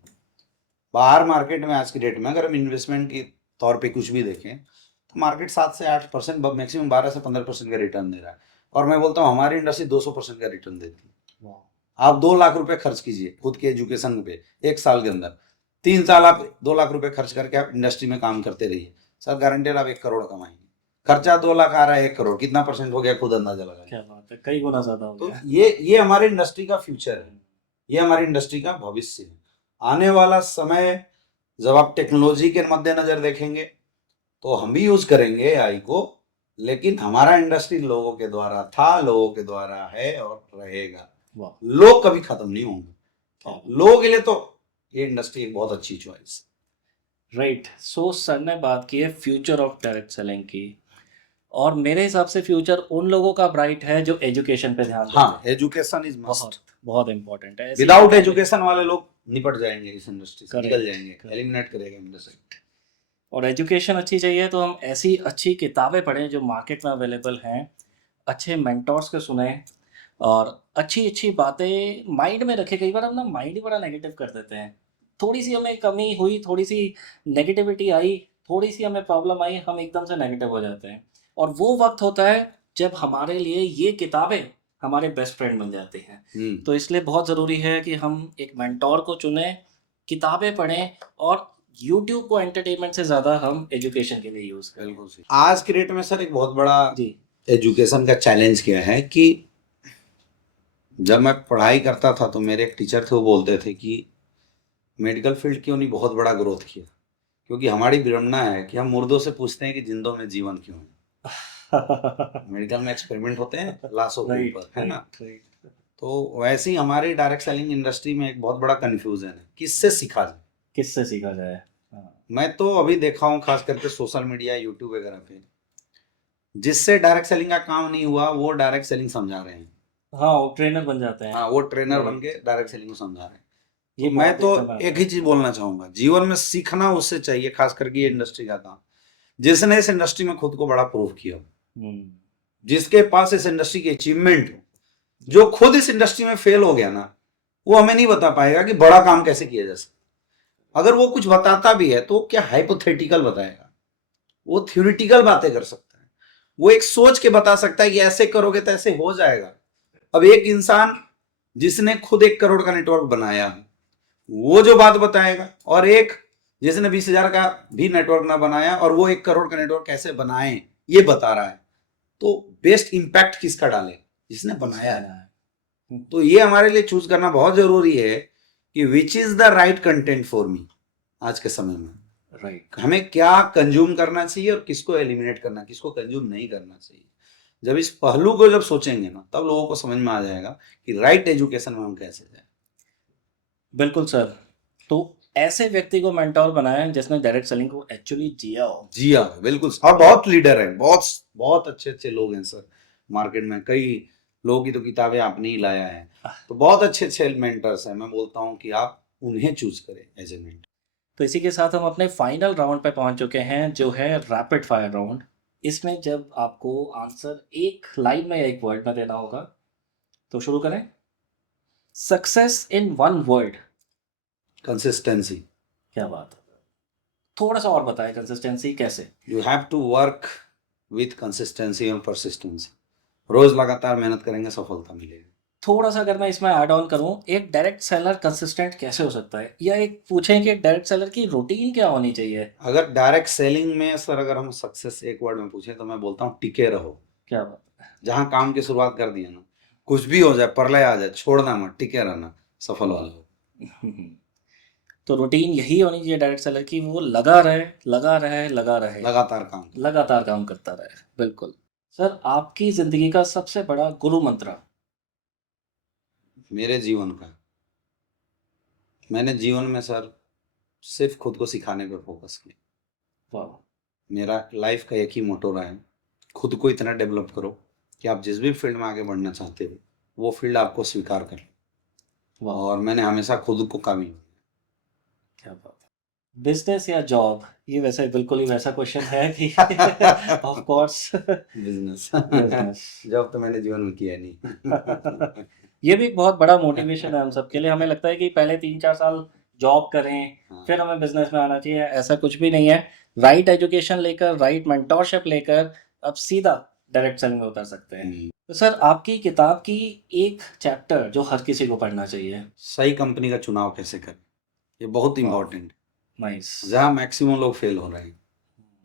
बाहर मार्केट में आज की डेट में अगर हम इन्वेस्टमेंट के तौर पे कुछ भी देखें तो मार्केट 7 से 8%, मैक्सिमम 12 से 15% का रिटर्न दे रहा है। और मैं बोलता हूँ हमारी इंडस्ट्री 200% का रिटर्न देती है। आप 2 लाख रुपए खर्च कीजिए खुद के एजुकेशन पे 1 साल के अंदर, 3 साल आप 2 लाख रुपए खर्च करके आप इंडस्ट्री में काम करते रहिए, सर गारंटेड आप 1 करोड़ कमाएंगे। खर्चा 2 लाख आ रहा है, 1 करोड़ कितना परसेंट हो गया खुद अंदाजा लगाए। क्या बात है, कई गुना ज्यादा हो तो गया। ये हमारी इंडस्ट्री का फ्यूचर है, ये हमारी इंडस्ट्री का भविष्य है। आने वाला समय जब आप टेक्नोलॉजी के मद्देनजर देखेंगे तो हम भी यूज करेंगे एआई को, लेकिन हमारा इंडस्ट्री लोगों के द्वारा था, लोगों के द्वारा है और रहेगा। लोग कभी खत्म नहीं होंगे। लोगों के लिए तो ये इंडस्ट्री एक बहुत अच्छी चॉइस। राइट। सो सर ने बात की है फ्यूचर ऑफ डायरेक्ट सेलिंग की, और मेरे हिसाब से फ्यूचर उन लोगों का ब्राइट है जो एजुकेशन पे ध्यान देते हाँ, हैं। एजुकेशन इज बहुत मस्ट। बहुत इंपॉर्टेंट है। विदाउट एजुकेशन वाले लोग निपट जाएंगे इस इंडस्ट्री से, निकल Correct, जाएंगे, correct. एलिमिनेट करेगा इंडस्ट्री। और एजुकेशन अच्छी चाहिए तो हम ऐसी अच्छी किताबें पढ़ें जो मार्केट में अवेलेबल हैं, अच्छे मेंटोर्स को सुने, और अच्छी अच्छी बातें माइंड में रखें। कई बार हम ना माइंड ही बड़ा नेगेटिव कर देते हैं। थोड़ी सी हमें कमी हुई, थोड़ी सी नेगेटिविटी आई, थोड़ी सी हमें प्रॉब्लम आई, हम एकदम से नेगेटिव हो जाते हैं। और वो वक्त होता है जब हमारे लिए ये किताबें हमारे बेस्ट फ्रेंड बन जाते हैं। तो इसलिए बहुत ज़रूरी है कि हम एक मेंटोर को चुनें, किताबें पढ़ें और यूट्यूब को एंटरटेनमेंट से ज़्यादा हम एजुकेशन के लिए यूज़ करें। बिल्कुल सही। आज के डेट में सर एक बहुत बड़ा जी एजुकेशन का चैलेंज क्या है कि जब मैं पढ़ाई करता था तो मेरे एक टीचर थे, वो बोलते थे कि मेडिकल फील्ड क्यों नहीं बहुत बड़ा ग्रोथ किया, क्योंकि हमारी विडंबना है कि हम मुर्दों से पूछते हैं कि जिंदों में जीवन क्यों है। मेडिकल में एक्सपेरिमेंट होते हैं लाशों के राइट ऊपर, है ना। राइट। तो वैसे ही हमारी डायरेक्ट सेलिंग इंडस्ट्री में एक बहुत बड़ा कंफ्यूजन है, किससे सीखा जाए। किससे सीखा जाए? हाँ, मैं तो अभी देखा हूँ खास करके सोशल मीडिया, यूट्यूब वगैरह पे, जिससे डायरेक्ट सेलिंग का काम नहीं हुआ वो डायरेक्ट सेलिंग समझा रहे हैं। हाँ वो ट्रेनर बन जाते हैं। हाँ, वो ट्रेनर बन राइट, के डायरेक्ट सेलिंग को समझा रहे हैं। ये तो मैं बहुत तो देखने में आता एक ही है। चीज बोलना चाहूंगा, जीवन में सीखना उससे चाहिए, खास करके ये इंडस्ट्री का काम, जिसने इस इंडस्ट्री में खुद को बड़ा प्रूव किया हो, हम्म, जिसके पास इस इंडस्ट्री की अचीवमेंट हो। जो खुद इस इंडस्ट्री में फेल हो गया ना, वो हमें नहीं बता पाएगा कि बड़ा काम कैसे किया जा सकता। अगर वो कुछ बताता भी है तो क्या हाइपोथेटिकल बताएगा, वो थ्योरेटिकल बातें कर सकता है, वो एक सोच के बता सकता है कि ऐसे करोगे तो ऐसे हो जाएगा। अब एक इंसान जिसने खुद 1 करोड़ का नेटवर्क बनाया है, वो जो बात बताएगा, और एक जिसने 20,000 का भी नेटवर्क ना बनाया और वो 1 करोड़ का नेटवर्क कैसे बनाए ये बता रहा है, तो बेस्ट इंपैक्ट किसका डाले? जिसने बनाया है। तो ये हमारे लिए चूज करना बहुत जरूरी है कि which is the right content for me आज के समय में। राइट, हमें क्या कंज्यूम करना चाहिए और किसको एलिमिनेट करना, किसको कंज्यूम नहीं करना चाहिए। जब इस पहलू को जब सोचेंगे ना, तब लोगों को समझ में आ जाएगा कि राइट एजुकेशन में हम कैसे जाए। बिल्कुल सर। तो ऐसे व्यक्ति को मेंटोर बनाएं जिसने डायरेक्ट सेलिंग को एक्चुअली जिया हो। जी हाँ, बिल्कुल। और बहुत लीडर है, बहुत बहुत अच्छे अच्छे लोग हैं सर मार्केट में। कई लोगों की तो किताबें आपने ही लाया है, तो बहुत अच्छे अच्छे मेंटर्स हैं। मैं बोलता हूँ कि आप उन्हें चूज करें एज ए मेंटर। तो इसी के साथ हम अपने फाइनल राउंड पे पहुंच चुके हैं, जो है रैपिड फायर राउंड। इसमें जब आपको आंसर एक लाइन में या एक वर्ड में देना होगा, तो शुरू करें। Success in one word. Consistency. क्या बात है, थोड़ा सा और बताएं, कंसिस्टेंसी कैसे? You have to work with consistency और परसिस्टेंसी। रोज लगातार मेहनत करेंगे, सफलता मिलेगी। थोड़ा सा अगर मैं इसमें ऐड ऑन करूं, एक डायरेक्ट सेलर कंसिस्टेंट कैसे हो सकता है, या एक पूछें कि एक डायरेक्ट सेलर की रूटीन क्या होनी चाहिए? अगर डायरेक्ट सेलिंग में सर, अगर हम सक्सेस एक वर्ड में पूछें तो मैं बोलता हूँ टिके रहो। क्या बात जहाँ काम की शुरुआत कर दिया ना, कुछ भी हो जाए, प्रलय आ जाए, छोड़ना मत, टिके रहना, सफल हो जाओ। है। तो रूटीन यही होनी चाहिए डायरेक्ट सेलर की, वो लगा रहे लगा रहे लगा रहे, लगातार काम। लगातार काम करता रहे। बिल्कुल। सर, आपकी जिंदगी का सबसे बड़ा गुरु मंत्र? मेरे जीवन का, मैंने जीवन में सर सिर्फ खुद को सिखाने पे फोकस किया। वाह, मेरा लाइफ का एक ही मोटो रहा है, खुद को इतना डेवलप करो कि आप जिस भी फील्ड में आगे बढ़ना चाहते हो वो फील्ड आपको स्वीकार कर ले। वाह, और मैंने हमेशा खुद को काबिल। क्या बात है। बिजनेस या जॉब, ये वैसे बिल्कुल ही वैसा क्वेश्चन है कि of course business. Business. Job तो मैंने जीवन में किया नहीं। ये भी एक बहुत बड़ा मोटिवेशन है हम सबके लिए। हमें लगता है कि पहले 3-4 साल जॉब करें, हाँ। फिर हमें बिजनेस में आना चाहिए। ऐसा कुछ भी नहीं है। राइट एजुकेशन लेकर, राइट मेंटोरशिप लेकर अब सीधा डायरेक्ट सेलिंग में उतर सकते हैं। तो सर, आपकी किताब की एक चैप्टर जो हर किसी को पढ़ना चाहिए? सही कंपनी का चुनाव कैसे करें, ये बहुत इंपॉर्टेंट है। नाइस। जहाँ मैक्सिमम लोग फेल हो रहे हैं,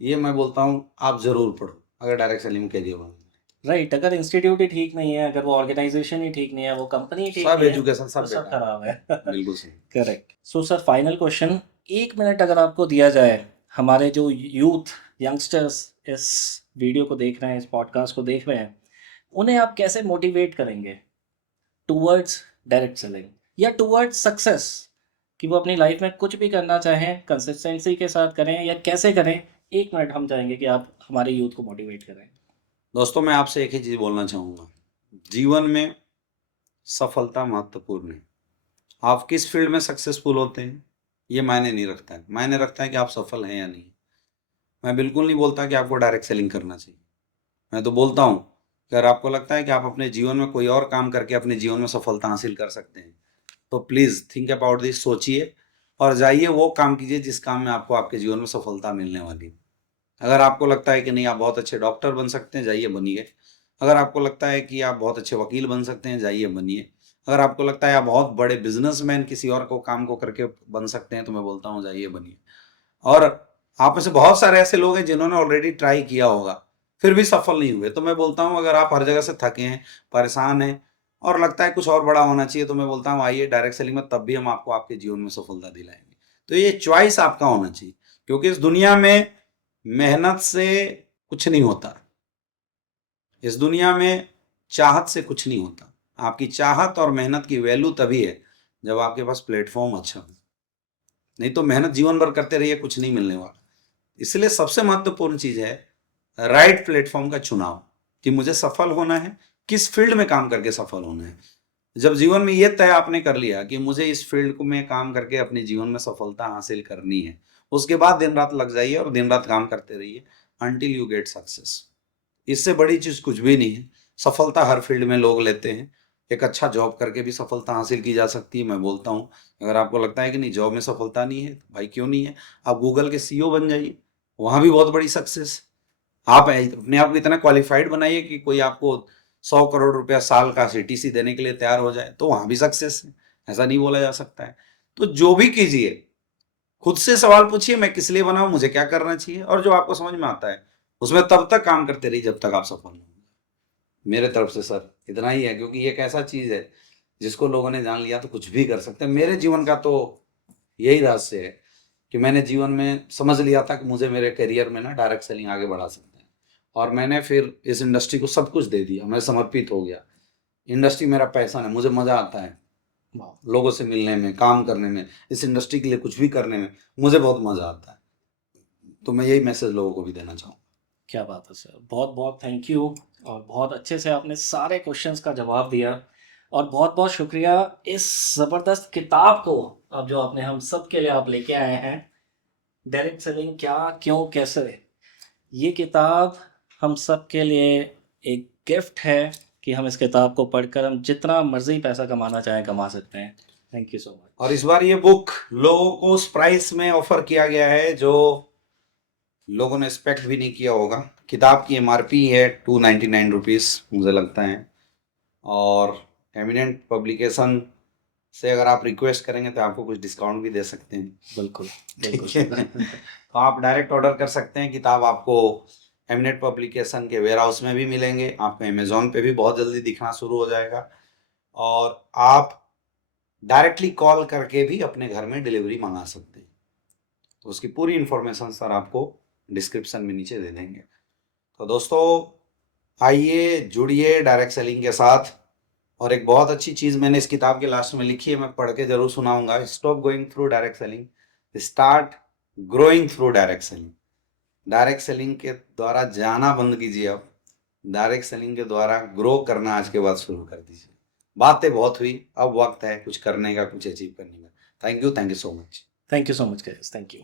ये मैं बोलता हूँ आप जरूर पढ़ो अगर डायरेक्ट सेलिंग के लिए बनना। राइट, अगर इंस्टीट्यूट ही ठीक नहीं है, अगर वो ऑर्गेनाइजेशन ही ठीक नहीं है, वो कंपनी ही ठीक सब नहीं है, एजुकेशन सब तो सब बेकार खराब है। है। बिल्कुल सही। Correct. So sir, final question, 1 minute अगर आपको दिया जाए, हमारे जो यूथ यंगस्टर्स इस वीडियो को देख रहे हैं, इस पॉडकास्ट को देख रहे हैं, उन्हें आप कैसे मोटिवेट करेंगे टूवर्ड्स डायरेक्ट सेलिंग या टूवर्ड्स सक्सेस, कि वो अपनी लाइफ में कुछ भी करना चाहें कंसिस्टेंसी के साथ करें, या कैसे करें? 1 मिनट हम चाहेंगे कि आप हमारे यूथ को मोटिवेट करें। दोस्तों, मैं आपसे एक ही चीज बोलना चाहूंगा, जीवन में सफलता महत्वपूर्ण है। आप किस फील्ड में सक्सेसफुल होते हैं ये मायने नहीं रखता है, मायने रखता है कि आप सफल हैं या नहीं। मैं बिल्कुल नहीं बोलता कि आपको डायरेक्ट सेलिंग करना चाहिए। मैं तो बोलता हूँ कि अगर आपको लगता है कि आप अपने जीवन में कोई और काम करके अपने जीवन में सफलता हासिल कर सकते हैं, तो प्लीज़ थिंक अबाउट दिस, सोचिए और जाइए वो काम कीजिए जिस काम में आपको आपके जीवन में सफलता मिलने वाली है। अगर आपको लगता है कि नहीं आप बहुत अच्छे डॉक्टर बन सकते हैं, जाइए बनिए। अगर आपको लगता है कि आप बहुत अच्छे वकील बन सकते हैं, जाइए बनिए। अगर आपको लगता है आप बहुत बड़े बिजनेसमैन किसी और को काम को करके बन सकते हैं, तो मैं बोलता हूँ जाइए बनिए। और आप में से बहुत सारे ऐसे लोग हैं जिन्होंने ऑलरेडी ट्राई किया होगा, फिर भी सफल नहीं हुए। तो मैं बोलता हूँ अगर आप हर जगह से थके हैं, परेशान हैं और लगता है कुछ और बड़ा होना चाहिए, तो मैं बोलता हूँ आइए डायरेक्ट सेलिंग में, तब भी हम आपको आपके जीवन में सफलता दिलाएंगे। तो ये चॉइस आपका होना चाहिए, क्योंकि इस दुनिया में मेहनत से कुछ नहीं होता। इस दुनिया में चाहत से कुछ नहीं होता। आपकी चाहत और मेहनत की वैल्यू तभी है जब आपके पास प्लेटफॉर्म अच्छा हो। नहीं तो मेहनत जीवन भर करते रहिए, कुछ नहीं मिलने वाला। इसलिए सबसे महत्वपूर्ण चीज है राइट प्लेटफॉर्म का चुनाव, कि मुझे सफल होना है, किस फील्ड में काम करके सफल होना है। जब जीवन में यह तय आपने कर लिया कि मुझे इस फील्ड में काम करके अपने जीवन में सफलता हासिल करनी है, उसके बाद दिन रात लग जाइए और दिन रात काम करते रहिए until you get सक्सेस। इससे बड़ी चीज कुछ भी नहीं है। सफलता हर फील्ड में लोग लेते हैं। एक अच्छा जॉब करके भी सफलता हासिल की जा सकती है। मैं बोलता हूँ अगर आपको लगता है कि नहीं जॉब में सफलता नहीं है, तो भाई क्यों नहीं है, आप गूगल के सीईओ बन जाइए, वहां भी बहुत बड़ी सक्सेस। आप अपने आप को इतना क्वालिफाइड बनाइए कि कोई आपको 100 करोड़ रुपया साल का सीटीसी देने के लिए तैयार हो जाए, तो वहां भी सक्सेस है। ऐसा नहीं बोला जा सकता है। तो जो भी कीजिए, खुद से सवाल पूछिए मैं किस लिए बना हूं, मुझे क्या करना चाहिए, और जो आपको समझ में आता है उसमें तब तक काम करते रहिए जब तक आप सफल होंगे। मेरे तरफ से सर इतना ही है, क्योंकि ये एक ऐसा चीज है जिसको लोगों ने जान लिया तो कुछ भी कर सकते हैं। मेरे जीवन का तो यही रहस्य है कि मैंने जीवन में समझ लिया था कि मुझे मेरे करियर में ना डायरेक्ट सेलिंग आगे बढ़ा सकते हैं, और मैंने फिर इस इंडस्ट्री को सब कुछ दे दिया। मैं समर्पित हो गया। इंडस्ट्री मेरा पैशन है, मुझे मजा आता है लोगों से मिलने में, काम करने में, इस इंडस्ट्री के लिए कुछ भी करने में मुझे बहुत मजा आता है। तो मैं यही मैसेज लोगों को भी देना चाहूँगा। क्या बात है सर, बहुत बहुत थैंक यू। और बहुत अच्छे से आपने सारे क्वेश्चंस का जवाब दिया। और बहुत बहुत शुक्रिया इस ज़बरदस्त किताब को, अब जो आपने हम सब के लिए आप लेके आए हैं, डायरेक्ट सेलिंग क्या, क्यों, कैसे। ये किताब हम सब के लिए एक गिफ्ट है कि हम इस किताब को पढ़कर हम जितना मर्जी पैसा कमाना चाहें कमा सकते हैं। Thank you so much. और इस बार ये बुक लोगों को उस प्राइस में ऑफर किया गया है जो लोगों ने एक्सपेक्ट भी नहीं किया होगा। किताब की एमआरपी है 299 रुपीज़ मुझे लगता है। और एमिनेंट पब्लिकेशन से अगर आप रिक्वेस्ट करेंगे तो आपको कुछ डिस्काउंट भी दे सकते हैं। बिल्कुल ठीक बिल्कुल। है। तो आप डायरेक्ट ऑर्डर कर सकते हैं। किताब आपको एमिनेंट पब्लिकेशन के वेयर हाउस में भी मिलेंगे, आपको अमेजोन पे भी बहुत जल्दी दिखना शुरू हो जाएगा, और आप डायरेक्टली कॉल करके भी अपने घर में डिलीवरी मंगा सकते हैं। तो उसकी पूरी इन्फॉर्मेशन सर आपको डिस्क्रिप्शन में नीचे दे देंगे। तो दोस्तों आइए जुड़िए डायरेक्ट सेलिंग के साथ। और एक बहुत अच्छी चीज़ मैंने इस किताब के लास्ट में लिखी है, मैं पढ़ के जरूर सुनाऊंगा। Stop going through direct selling, start growing through direct selling. Direct selling के द्वारा जाना बंद कीजिए, अब डायरेक्ट सेलिंग के द्वारा ग्रो करना आज के बाद शुरू कर दीजिए। बातें बहुत हुई, अब वक्त है कुछ करने का, कुछ अचीव करने का। Thank you so much. Thank you so much guys, thank you.